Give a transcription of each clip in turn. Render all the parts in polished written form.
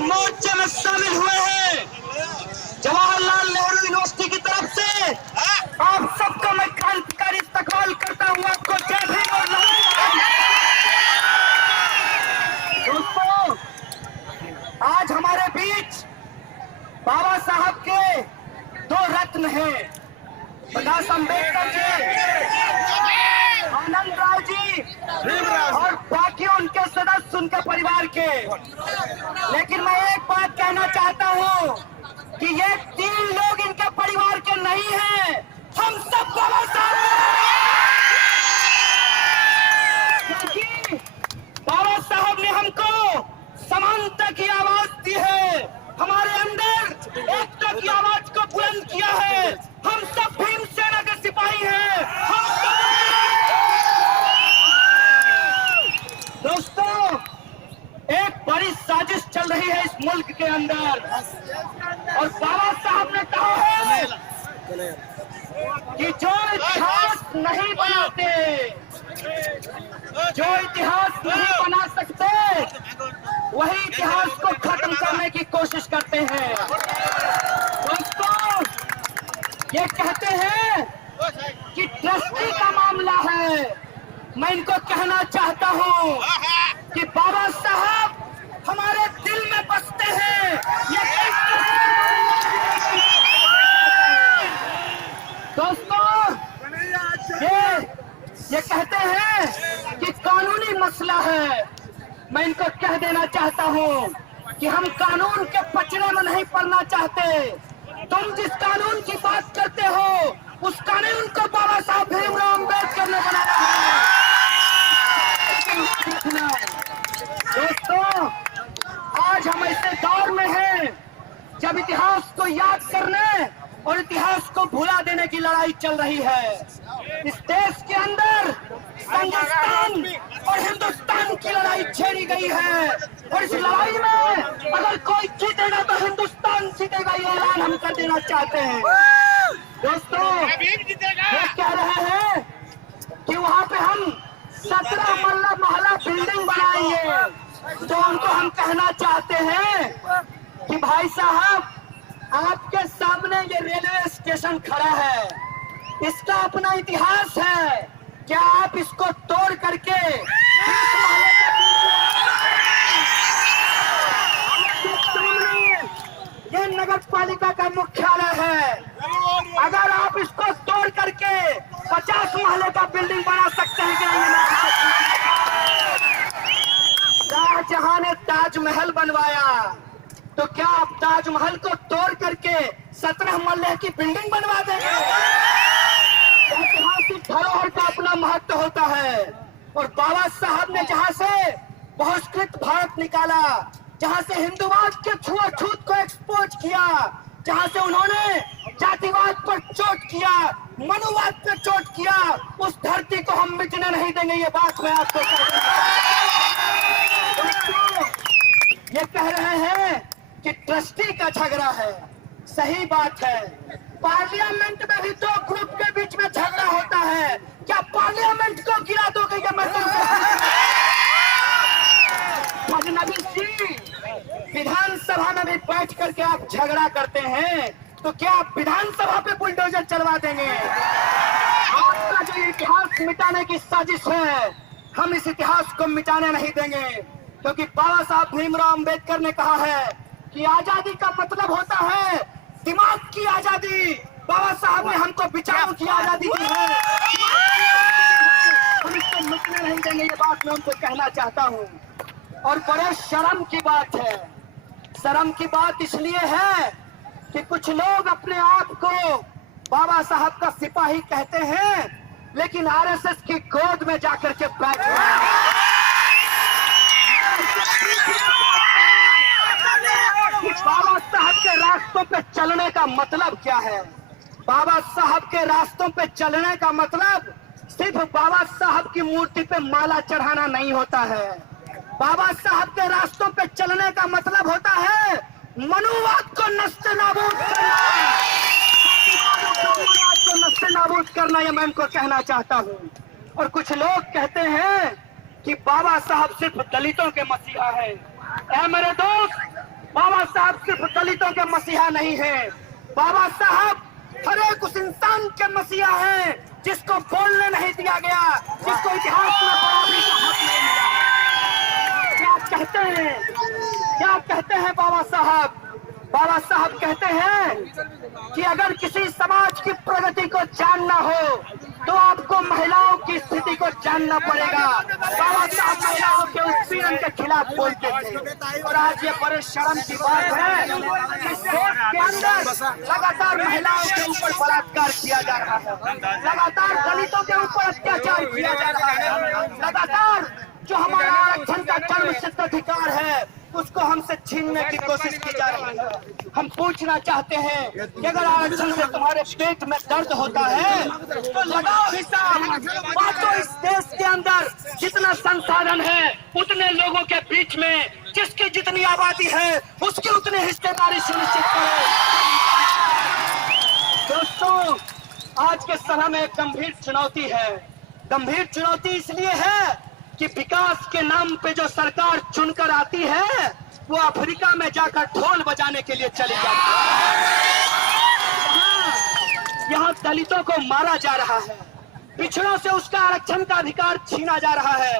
मोर्चे में शामिल हुए हैं। जवाहरलाल नेहरू यूनिवर्सिटी की तरफ से आप सबका मैं क्रांतिकारी इस्तकबाल करता हूँ। आपको जय भीम और दोस्तों, आज हमारे बीच बाबा साहब के दो रत्न हैं, प्रकाश अम्बेडकर जी, आनंद राव जी और बाकी उनके सदस्य, उनके परिवार के। लेकिन मैं एक बात कहना चाहता हूँ कि ये तीन लोग इनके परिवार के नहीं हैं, हम सब बाबा साहब, क्योंकि बाबा साहब ने हमको समानता की आवाज दी है, हमारे अंदर एकता की आवाज को बुलंद किया है। हम सब भीम सेना के सिपाही हैं। दोस्तों, एक बड़ी साजिश चल रही है इस मुल्क के अंदर, और बाबा साहब ने कहा है कि जो इतिहास नहीं बनाते, जो इतिहास नहीं बना सकते, वही इतिहास को खत्म करने की कोशिश करते हैं। दोस्तों, ये कहते हैं कि ट्रस्टी का मामला है। मैं इनको कहना चाहता हूँ कि बाबा साहब हमारे दिल में बसते हैं। दोस्तों, ये कहते हैं कि कानूनी मसला है। मैं इनको कह देना चाहता हूँ कि हम कानून के पचड़े में नहीं पड़ना चाहते। तुम जिस कानून की बात करते हो, उस कानून को बाबा साहब भीमराव अम्बेडकर ने बनाया है। दोस्तों, आज हम ऐसे दौर में हैं जब इतिहास को याद करने और इतिहास को भुला देने की लड़ाई चल रही है। इस देश के अंदर संघस्थान और हिंदुस्तान की लड़ाई छेड़ी गई है, और इस लड़ाई में अगर कोई जीतेगा तो हिंदुस्तान जीतेगा, ये ऐलान हम कर देना चाहते हैं। दोस्तों, ये कह रहे हैं कि वहाँ पे हम 17 महला बिल्डिंग बनाएंगे, तो उनको हम कहना चाहते हैं कि भाई साहब, आपके सामने ये रेलवे स्टेशन खड़ा है, इसका अपना इतिहास है। क्या आप इसको तोड़ करके ये नगर पालिका का मुख्यालय है, अगर आप इसको तोड़ करके 50 महले का बिल्डिंग बना सकते हैं कि नहीं? शाहजहां ने ताजमहल बनवाया, तो क्या आप ताजमहल को तोड़ करके 17 महले की बिल्डिंग बनवा देंगे? ऐतिहासिक धरोहर का अपना महत्व होता है, और बाबा साहब ने जहां से बहुस्कृत भारत निकाला, जहां से हिंदुवाद के छुआछूत को एक्सपोर्ट किया, जहां से उन्होंने जातिवाद पर चोट किया, मनुवाद पर चोट किया, उस धरती को हम मिटने नहीं देंगे। ये बात मैं आपको ये कह रहे हैं कि ट्रस्टी का झगड़ा है, सही बात है। पार्लियामेंट में भी दो ग्रुप के बीच में झगड़ा होता है, क्या पार्लियामेंट को गिरा दोगे? ये मैं फडनवीस जी, विधानसभा में भी बैठ करके आप झगड़ा करते हैं, तो क्या आप विधानसभा पे बुलडोजर चलवा देंगे? आपका जो इतिहास मिटाने की साजिश है, हम इस इतिहास को मिटाने नहीं देंगे, क्योंकि बाबा साहब भीमराव अम्बेडकर ने कहा है कि आजादी का मतलब होता है दिमाग की आजादी। बाबा साहब ने हमको विचारों की आजादी दी है, हम इसको मिटने नहीं देंगे। ये बात मैं उनको कहना चाहता हूँ। और बड़े शर्म की बात है, शर्म की बात इसलिए है कि कुछ लोग अपने आप को बाबा साहब का सिपाही कहते हैं, लेकिन आरएसएस की गोद में जाकर के बैठ बाबा साहब के रास्तों पे चलने का मतलब क्या है? बाबा साहब के रास्तों पे चलने का मतलब सिर्फ बाबा साहब की मूर्ति पे माला चढ़ाना नहीं होता है। बाबा साहब के रास्तों पे चलने का मतलब होता है मनुवाद को नस्ते-नाबूद करना। ये मैं इनको कहना चाहता हूँ। और कुछ लोग कहते हैं कि बाबा साहब सिर्फ दलितों के मसीहा है। ऐ मेरे दोस्त, बाबा साहब सिर्फ दलितों के मसीहा नहीं है, बाबा साहब हर एक उस इंसान के मसीहा हैं जिसको बोलने नहीं दिया गया, जिसको इतिहास में बराबरी का हक नहीं मिला। क्या कहते हैं बाबा साहब? बाबा साहब कहते हैं कि अगर किसी समाज की प्रगति को जानना हो तो आपको महिलाओं की स्थिति को जानना पड़ेगा। बाबा साहब महिलाओं के उत्पीड़न के खिलाफ बोलते थे और आज ये बड़े शर्म की बात है कि देश के अंदर लगातार महिलाओं के ऊपर बलात्कार किया जा रहा है, लगातार दलितों के ऊपर अत्याचार किया जा रहा है, लगातार जो हमारा आरक्षण का जन्म सिद्ध अधिकार है उसको हमसे छीनने की कोशिश की जा रही है। हम पूछना चाहते हैं कि अगर आरक्षण से तुम्हारे पेट में दर्द होता है तो लगाओ हिसाब। बांटो इस देश के अंदर जितना संसाधन है उतने लोगों के बीच में, जिसकी जितनी आबादी है उसकी उतनी हिस्सेदारी सुनिश्चित करो। दोस्तों, आज के समय में एक गंभीर चुनौती है। गंभीर चुनौती इसलिए है कि विकास के नाम पे जो सरकार चुनकर आती है वो अफ्रीका में जाकर ढोल बजाने के लिए चली जाती है। यहाँ दलितों को मारा जा रहा है, पिछड़ों से उसका आरक्षण का अधिकार छीना जा रहा है,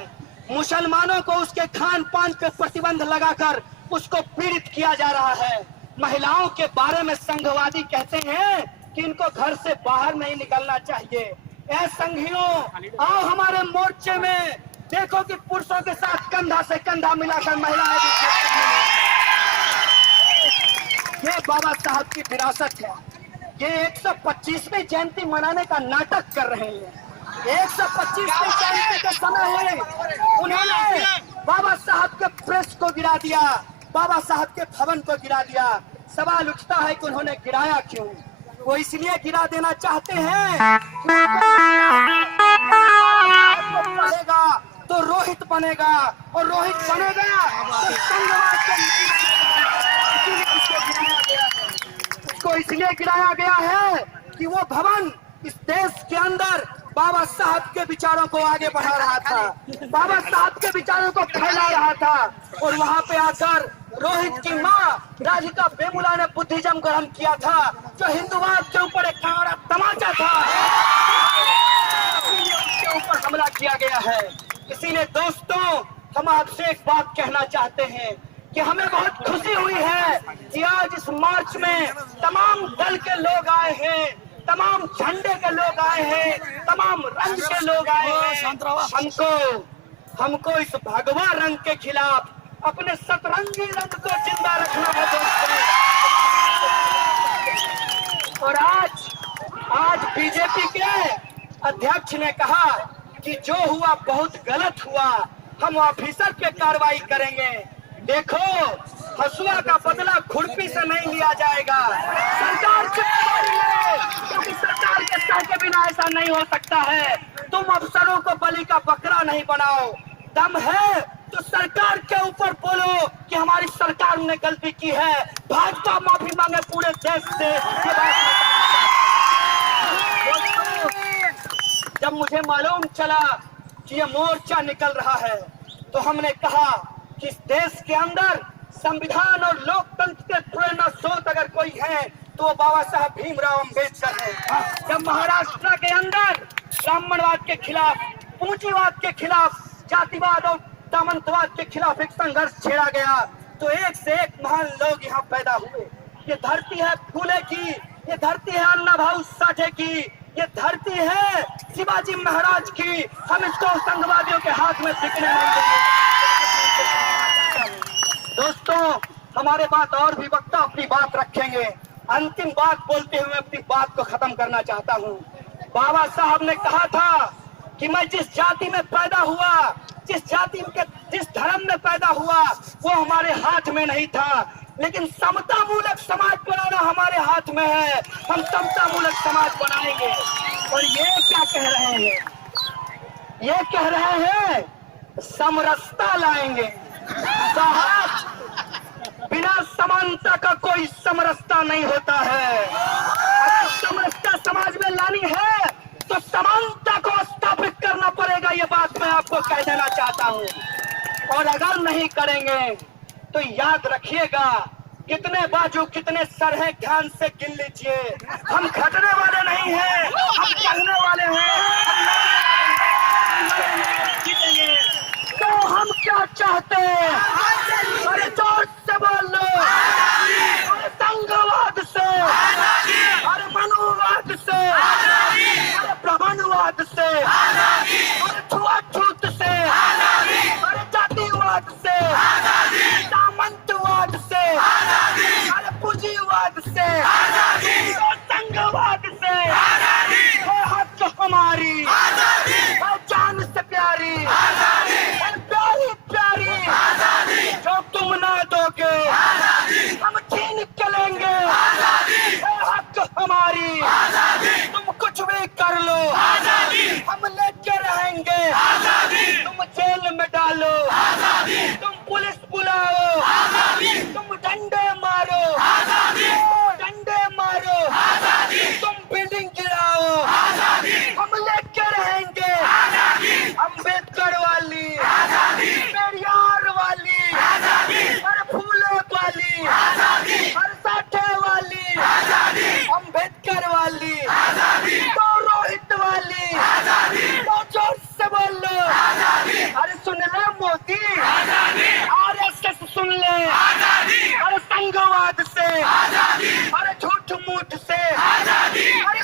मुसलमानों को उसके खान पान पे प्रतिबंध लगाकर उसको पीड़ित किया जा रहा है। महिलाओं के बारे में संघवादी कहते हैं कि इनको घर से बाहर नहीं निकलना चाहिए। ऐ संघियों, आओ हमारे मोर्चे में, देखो कि पुरुषों के साथ कंधा से कंधा मिलाकर महिलाएं भी। ये बाबा साहब की विरासत है। ये 125वीं जयंती मनाने का नाटक कर रहे हैं। 125वीं जयंती के समय है उन्होंने बाबा साहब के प्रेस को गिरा दिया, बाबा साहब के भवन को गिरा दिया। सवाल उठता है कि उन्होंने गिराया क्यों? वो इसलिए गिरा देना चाहते हैं बनेगा तो रोहित बनेगा और रोहित बनेगा तो संघवाद उसको इसलिए गिराया गया है कि वो भवन इस देश के अंदर बाबा साहब के विचारों को आगे बढ़ा रहा था, बाबा साहब के विचारों को फैला रहा था। और वहाँ पे आकर रोहित की माँ राधिका वेमुला ने बुद्धिज्म ग्रहण किया था, जो हिंदुवाद के ऊपर एक बड़ा तमाचा था, उसके ऊपर हमला किया गया है। इसीलिए दोस्तों, हम आपसे एक बात कहना चाहते हैं कि हमें बहुत खुशी हुई है कि आज इस मार्च में तमाम दल के लोग आए हैं, तमाम झंडे के लोग आए हैं, तमाम रंग के लोग आए हैं। हमको इस भगवा रंग के खिलाफ अपने सतरंगी रंग को जिंदा रखना है दोस्तों। और आज बीजेपी के अध्यक्ष ने कहा कि जो हुआ बहुत गलत हुआ, हम ऑफिसर पे कार्रवाई करेंगे। देखो, हसुआ का बदला खुरपी से नहीं लिया जाएगा। सरकार जिम्मेदारी ले, क्योंकि सरकार के सह के बिना ऐसा नहीं हो सकता है। तुम अफसरों को बलि का बकरा नहीं बनाओ। दम है तो सरकार के ऊपर बोलो कि हमारी सरकार ने गलती की है, भाजपा माफी मांगे पूरे देश से। जब मुझे मालूम चला कि ये मोर्चा निकल रहा है तो हमने कहा कि इस देश के अंदर संविधान और लोकतंत्र के प्रेरणा स्रोत अगर कोई है तो वो बाबा साहब भीमराव अम्बेडकर है। जब महाराष्ट्र के अंदर ब्राह्मणवाद के खिलाफ, पूंजीवाद के खिलाफ, जातिवाद और सामंतवाद के खिलाफ एक संघर्ष छेड़ा गया तो एक से एक महान लोग यहाँ पैदा हुए। ये धरती है फूले की, ये धरती है अन्ना भाऊ साठे की, ये धरती है शिवाजी महाराज की। हम इसको संघवादियों के हाथ में बिकने नहीं देंगे। दोस्तों, हमारे बात और भी वक्ता अपनी बात रखेंगे। अंतिम बात बोलते हुए अपनी बात को खत्म करना चाहता हूँ। बाबा साहब ने कहा था कि मैं जिस जाति में पैदा हुआ, जिस धर्म में पैदा हुआ वो हमारे हाथ में नहीं था, लेकिन समता मूलक समाज बनाना हमारे हाथ में है। हम समता मूलक समाज बनाएंगे। और ये क्या कह रहे हैं? ये कह रहे हैं समरसता लाएंगे। साहब, बिना समानता का कोई समरसता नहीं होता है। अगर समरसता समाज में लानी है तो समानता को स्थापित करना पड़ेगा। ये बात मैं आपको कह देना चाहता हूँ। और अगर नहीं करेंगे तो याद रखिएगा कितने बाजू कितने सर हैं ध्यान से गिन लीजिए। हम घटने वाले नहीं हैं, हम चलने वाले हैं, जीतेंगे। तो हम क्या चाहते हैं? अरे जोर से बोल लो। अरे संघवाद से, अरे मनुवाद से, अरे ब्राह्मणवाद से, अरे छुआछूत से, अरे जातिवाद से, सामंतवाद से, अरे पूंजीवाद से, तो संघवाद से है हक हमारी, है जान से प्यारी, है प्यारी प्यारी। जो तुम ना दोगे हम छीन के लेंगे, है हक हमारी। तुम कुछ भी कर लो, हम लेके रहेंगे। तुम जेल में डालो, तुम पुलिस बुलाओ, तुम डंडे मारो, डंडे मारो, तुम बिल्डिंग गिराओ, हम लेके रहेंगे। अम्बेडकर वाली, पेरियार वाली, अरे फूले वाली, अरे साठे वाली, अम्बेडकर वाली, तो रोहित वाली, तो जोर से बोल लो। अरे सुन ले मोदी, आरएसएस सुन ले, अरे संघवाद से, अरे झूठ मूठ से, अरे